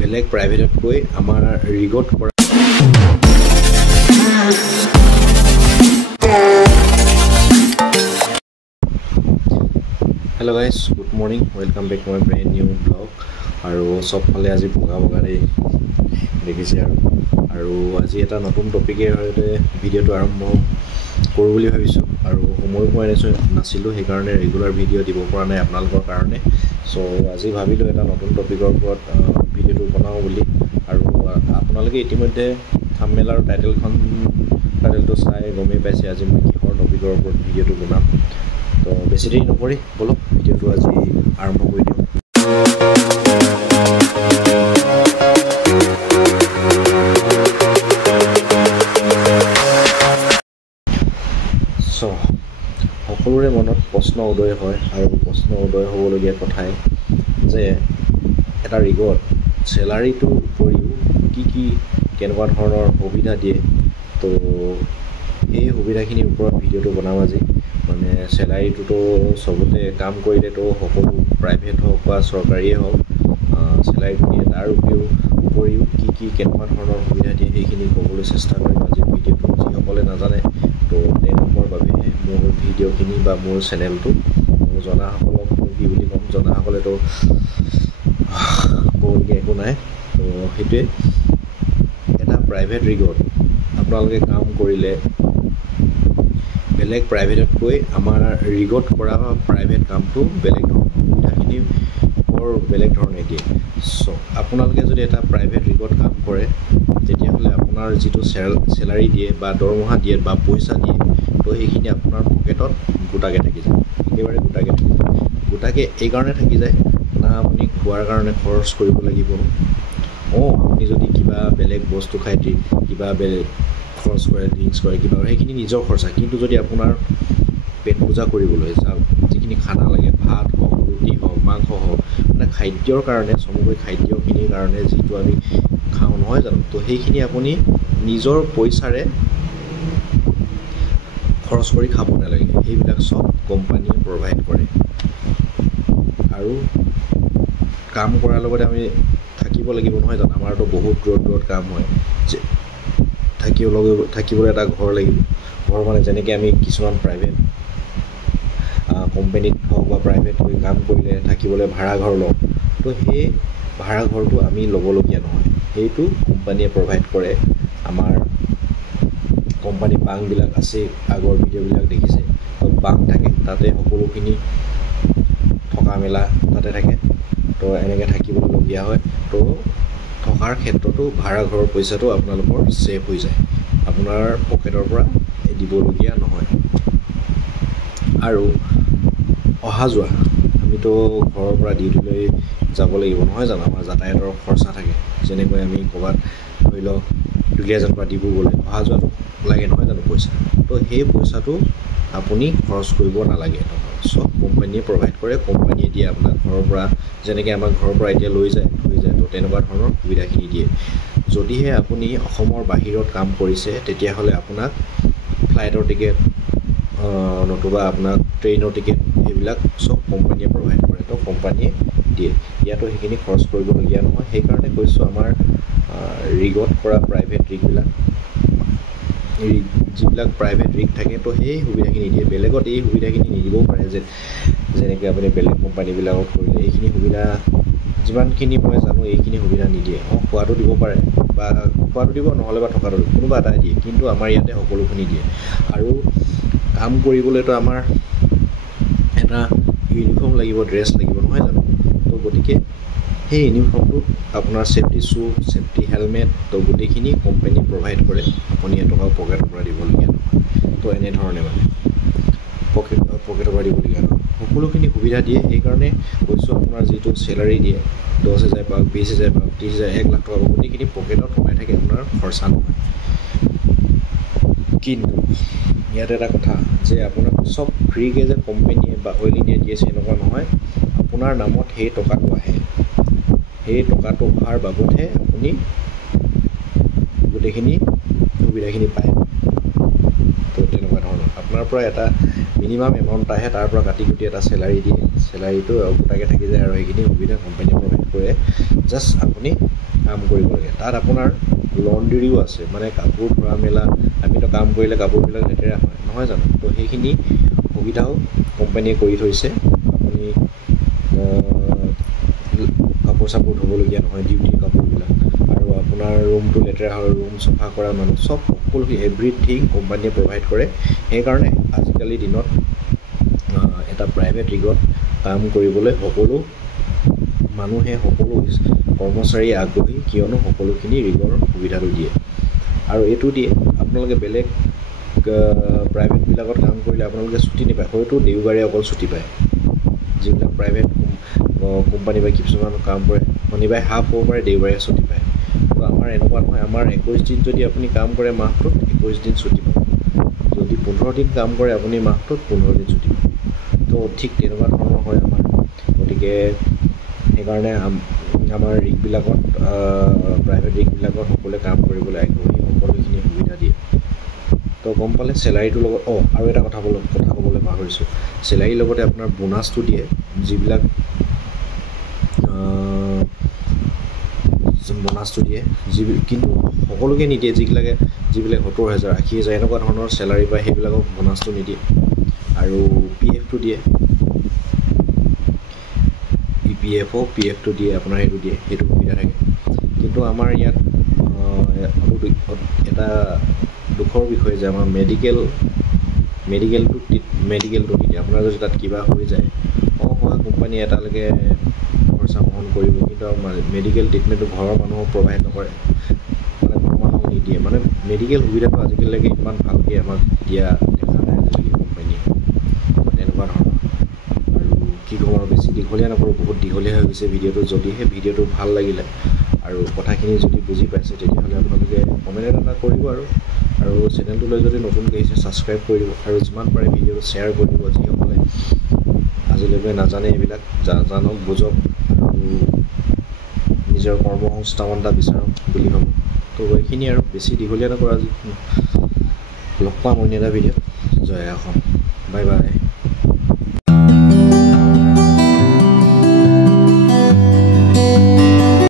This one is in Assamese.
বেলেগ প্ৰাইভেটতকৈ আমাৰ ৰিগত কৰা hello' guys good morning welcome back to my brand new blog আৰু চবফালে আজি বগা বগা দেই দেখিছে আৰু আজি এটা নতুন টপিকৰ সৈতে ভিডিঅ'টো আৰম্ভ কৰোঁ বুলি ভাবিছোঁ আৰু সময় পোৱা নাছিলোঁ সেইকাৰণে ৰেগুলাৰ ভিডিঅ' দিব পৰা নাই আপোনালোকৰ কাৰণে চ' আজি ভাবিলোঁ এটা নতুন টপিকৰ ওপৰত ভিডিঅ'টো বনাওঁ বুলি আৰু আপোনালোকে ইতিমধ্যে থাম্বনেইল আৰু টাইটেলটো চাই গমেই পাইছে আজি মই কিহৰ টপিকৰ ওপৰত ভিডিঅ'টো বনাম তো বেছি দেৰি নকৰি বলক ভিডিঅ'টো আজি আৰম্ভ কৰি দিওঁ সকলোৰে মনত প্ৰশ্ন উদয় হয় আৰু প্ৰশ্ন উদয় হ'বলগীয়া কথাই যে এটা ৰিগত চেলাৰীটোৰ উপৰিও কি কেনেকুৱা ধৰণৰ সুবিধা দিয়ে তো এই সুবিধাখিনিৰ ওপৰত ভিডিঅ'টো বনাম আজি মানে চেলাৰীটোতো চবতে কাম কৰিলেতো সকলো প্ৰাইভেট হওক বা চৰকাৰীয়ে হওক চেলাৰীটো দিয়ে তাৰ উপৰিও কি কেনেকুৱা ধৰণৰ সুবিধা দিয়ে সেইখিনি ক'বলৈ চেষ্টা কৰিম আজি ভিডিঅ'টো যিসকলে নাজানে তো তেওঁলোকৰ বাবেহে মোৰ ভিডিঅ'খিনি বা মোৰ চেনেলটো জনাসকলক কি বুলি ক'ম জনাসকলেতো ক'বলগীয়া একো নাই তো সেইটোৱে এটা প্ৰাইভেট ৰিগত আপোনালোকে কাম কৰিলে বেলেগ প্ৰাইভেটতকৈ আমাৰ ৰিগত কৰা প্ৰাইভেট কামটো বেলেগ ধৰণৰ সুবিধাখিনি বৰ বেলেগ ধৰণে দিয়ে চ' আপোনালোকে যদি এটা প্ৰাইভেট ৰিগত কাম কৰে তেতিয়াহ'লে আপোনাৰ যিটো চেলাৰী দিয়ে বা দৰমহা দিয়ে বা পইচা দিয়ে তো সেইখিনি আপোনাৰ পকেটত গোটাকৈ থাকি যায় একেবাৰে গোটাকৈ এইকাৰণে থাকি যায় না আপুনি খোৱাৰ কাৰণে খৰচ কৰিব লাগিব আপুনি যদি কিবা বেলেগ বস্তু খায় কিবা বেলেগ খৰচ কৰে ড্ৰিংকছ কৰে কিবা সেইখিনি নিজৰ খৰচা কিন্তু যদি আপোনাৰ পেট পূজা কৰিবলৈ যাওক যিখিনি খানা লাগে ভাত হওক ৰুটি হওক মাংস হওক মানে খাদ্যৰ কাৰণে চমুকৈ খাদ্যখিনিৰ কাৰণে যিটো আমি খাওঁ নহয় জানো তো সেইখিনি আপুনি নিজৰ পইচাৰে খৰচ কৰি খাব নালাগে সেইবিলাক চব কোম্পানীয়ে প্ৰভাইড কৰে আৰু কাম কৰাৰ লগতে আমি থাকিব লাগিব নহয় জানো আমাৰতো বহুত দূৰত কাম হয় যে থাকিবলৈ এটা ঘৰ লাগিব ঘৰ মানে যেনেকৈ আমি কিছুমান প্ৰাইভেট কোম্পানীত হওক বা প্ৰাইভেট হৈ কাম কৰিলে থাকিবলৈ ভাড়া ঘৰ লওঁ তো সেই ভাড়া ঘৰটো আমি ল'বলগীয়া নহয় সেইটো কোম্পানীয়ে প্ৰভাইড কৰে আমাৰ কোম্পানী বাংকবিলাক আছে আগৰ ভিডিঅ'বিলাক দেখিছে তো বাংক থাকে তাতে সকলোখিনি থকা মেলা তাতে থাকে তো এনেকৈ থাকিবলগীয়া হয় তো থকাৰ ক্ষেত্ৰতো ভাড়া ঘৰৰ পইচাটো আপোনালোকৰ ছেভ হৈ যায় আপোনাৰ পকেটৰ পৰা দিবলগীয়া নহয় আৰু অহা যোৱা আমিতো ঘৰৰ পৰা ডিউটিলৈ যাব লাগিব নহয় জানো আমাৰ যাতায়াতৰ খৰচা থাকে যেনেকৈ আমি ক'ৰবাত ধৰি লওক দুলীয়াজানৰ পৰা ডিব্ৰুগড়লৈ অহা যোৱাটো লাগে নহয় জানো পইচা তো সেই পইচাটো আপুনি খৰচ কৰিব নালাগে চব কোম্পানীয়ে প্ৰভাইড কৰে কোম্পানীয়ে দিয়ে আপোনাক ঘৰৰ পৰা যেনেকৈ আমাক ঘৰৰ পৰা এতিয়া লৈ যায় তো তেনেকুৱা ধৰণৰ সুবিধাখিনি দিয়ে যদিহে আপুনি অসমৰ বাহিৰত কাম কৰিছে তেতিয়াহ'লে আপোনাক ফ্লাইটৰ টিকেট নতুবা আপোনাক ট্ৰেইনৰ টিকেট এইবিলাক চব কোম্পানীয়ে প্ৰভাইড কৰে তো কোম্পানীয়ে দিয়ে ইয়াতো সেইখিনি খৰচ কৰিবলগীয়া নহয় সেইকাৰণে কৈছোঁ আমাৰ ৰিগত কৰা প্ৰাইভেট যিবিলাক প্ৰাইভেট ৰিগ থাকে তো সেই সুবিধাখিনি দিয়ে বেলেগত এই সুবিধাখিনি নিদিবও পাৰে যেনেকৈ আপুনি বেলেগ কোম্পানীবিলাকত কৰিলে এইখিনি সুবিধা যিমানখিনি মই জানো এইখিনি সুবিধা নিদিয়ে খোৱাটো দিব পাৰে বা খোৱাটো দিব নহ'লে বা থকাটো দিব কোনোবা এটাই দিয়ে কিন্তু আমাৰ ইয়াতে সকলোখিনি দিয়ে আৰু কাম কৰিবলৈতো আমাৰ এটা ইউনিফৰ্ম লাগিব ড্ৰেছ লাগিব নহয় জানো তো গতিকে সেই ইউনিফৰ্মটোত আপোনাৰ ছেফটি শ্বু ছেফটি হেলমেট তো গোটেইখিনি কোম্পানী প্ৰভাইড কৰে আপুনি এটকাও পকেটৰ পৰা দিবলগীয়া নহয় তো এনেধৰণে মানে পকেটৰ পৰা দিবলগীয়া নহয় সকলোখিনি সুবিধা দিয়ে সেইকাৰণে কৈছোঁ আপোনাৰ যিটো চেলাৰী দিয়ে 10,000 পাওক 20,000 পাওক 30,000 1 লাখ টকা গোটেইখিনি পকেটত সোমাই থাকে আপোনাৰ খৰচা নহয় কিন্তু ইয়াত এটা কথা যে আপোনাক চব ফ্ৰীকৈ যে কোম্পানীয়ে বা অইল ইণ্ডিয়া দিয়ে এনেকুৱা নহয় আপোনাৰ নামত সেই টকাটো আহে সেই টকাটো অহাৰ বাবদহে আপুনি গোটেইখিনি সুবিধাখিনি পায় তো তেনেকুৱা ধৰণৰ আপোনাৰ পৰা এটা মিনিমাম এমাউণ্ট আহে, তাৰ পৰা কাটি কুটি এটা চেলাৰী দিয়ে, চেলাৰীটো গোটাকৈ থাকি যায় আৰু সেইখিনি সুবিধা কোম্পানীয়ে প্ৰভাইড কৰে। জাষ্ট আপুনি কাম কৰিব লাগে। তাত আপোনাৰ লণ্ড্ৰীও আছে, মানে কাপোৰ ধোৱা মেলা, আমিতো কাম কৰিলে কাপোৰবিলাক লেতেৰা হয় নহয় জানো, তো সেইখিনি সুবিধাও কোম্পানীয়ে কৰি থৈছে। আপুনি কাপোৰ চাপোৰ ধুবলগীয়া নহয়, ডিউটিৰ কাপোৰবিলাক, আৰু আপোনাৰ ৰুমটো লেতেৰা হয়, ৰুম চফা কৰা মানুহ চব সকলো এভৰিথিং কোম্পানীয়ে প্ৰভাইড কৰে। সেইকাৰণে আজিকালি দিনত এটা প্ৰাইভেট ৰিগত কাম কৰিবলৈ সকলো মানুহে, সকলো কৰ্মচাৰী আগ্ৰহী, কিয়নো সকলোখিনি ৰিগৰ সুবিধাটো দিয়ে। আৰু এইটো দিয়ে আপোনালোকে বেলেগ প্ৰাইভেটবিলাকত কাম কৰিলে আপোনালোকে ছুটি নাপায়, হয়তো দেওবাৰে অকল ছুটি পায়। যিবিলাক প্ৰাইভেট কোম্পানী বা কিছুমান কাম কৰে শনিবাৰে হাফ হ'ব পাৰে, দেওবাৰে ছুটি পায়। তো আমাৰ এনেকুৱা নহয়, আমাৰ 21 দিন যদি আপুনি কাম কৰে মাহটোত 21 দিন ছুটি পাব, যদি 15 দিন কাম কৰে আপুনি মাহটোত 15 দিন ছুটি পাব। তো ঠিক তেনেকুৱা ধৰণৰ হয় আমাৰ। গতিকে সেইকাৰণে আমাৰ ৰিগবিলাকত, প্ৰাইভেট ৰিগবিলাকত সকলোৱে কাম কৰিবলৈ আগ্ৰহী, সকলোখিনি সুবিধা দিয়ে। তো গম পালে চেলাৰীটোৰ লগত। আৰু এটা কথা ক'বলৈ পাহৰিছোঁ, চেলাৰীৰ লগতে আপোনাৰ বোনাছটো দিয়ে, যিবিলাক বোনাছটো দিয়ে, কিন্তু সকলোকে নিদিয়ে। যিবিলাক 70,000 80,000 এনেকুৱা ধৰণৰ চেলাৰী পায়, সেইবিলাকক বোনাছটো নিদিয়ে। আৰু PFটো দিয়ে, PFটো দিয়ে আপোনাৰ, সেইটো দিয়ে, সেইটো সুবিধা থাকে। কিন্তু আমাৰ ইয়াত এটা দুখৰ বিষয় যে আমাৰ মেডিকেলটো নিদিয়ে। আপোনাৰ যদি তাত কিবা হৈ যায়, হয় কোম্পানী এটালৈকে খৰচা বহন কৰিব, কিন্তু মেডিকেল ট্ৰিটমেণ্টটো ঘৰৰ মানুহক প্ৰভাইড নকৰে, মানে ঘৰৰ মানুহক নিদিয়ে। মানে মেডিকেল সুবিধাটো আজিকালিলৈকে ইমান ভালকৈ আমাক দিয়া দেখা নাই আজিকালি কোম্পানীয়ে, তেনেকুৱা ধৰণৰ। আৰু কি ক'ম আৰু, বেছি দীঘলীয়া নকৰোঁ, বহুত দীঘলীয়া হৈ গৈছে ভিডিঅ'টো। যদিহে ভিডিঅ'টো ভাল লাগিলে আৰু কথাখিনি যদি বুজি পাইছে, তেতিয়াহ'লে আপোনালোকে কমেণ্ট এটা কৰিব, আৰু চেনেলটোলৈ যদি নতুনকৈ আহিছে ছাবস্ক্ৰাইব কৰি দিব, আৰু যিমান পাৰে ভিডিঅ'টো শ্বেয়াৰ কৰি দিব। যিসকলে আজিলৈকে নাজানে এইবিলাক জানক, বুজক, আৰু নিজৰ কৰ্মসংস্থাপন এটা বিচাৰক বুলি ভাবোঁ। তো এইখিনি আৰু বেছি দীঘলীয়া নকৰোঁ। আজি লগ পাম অন্য এটা ভিডিঅ'ত। জয় অসম, বাই বাই।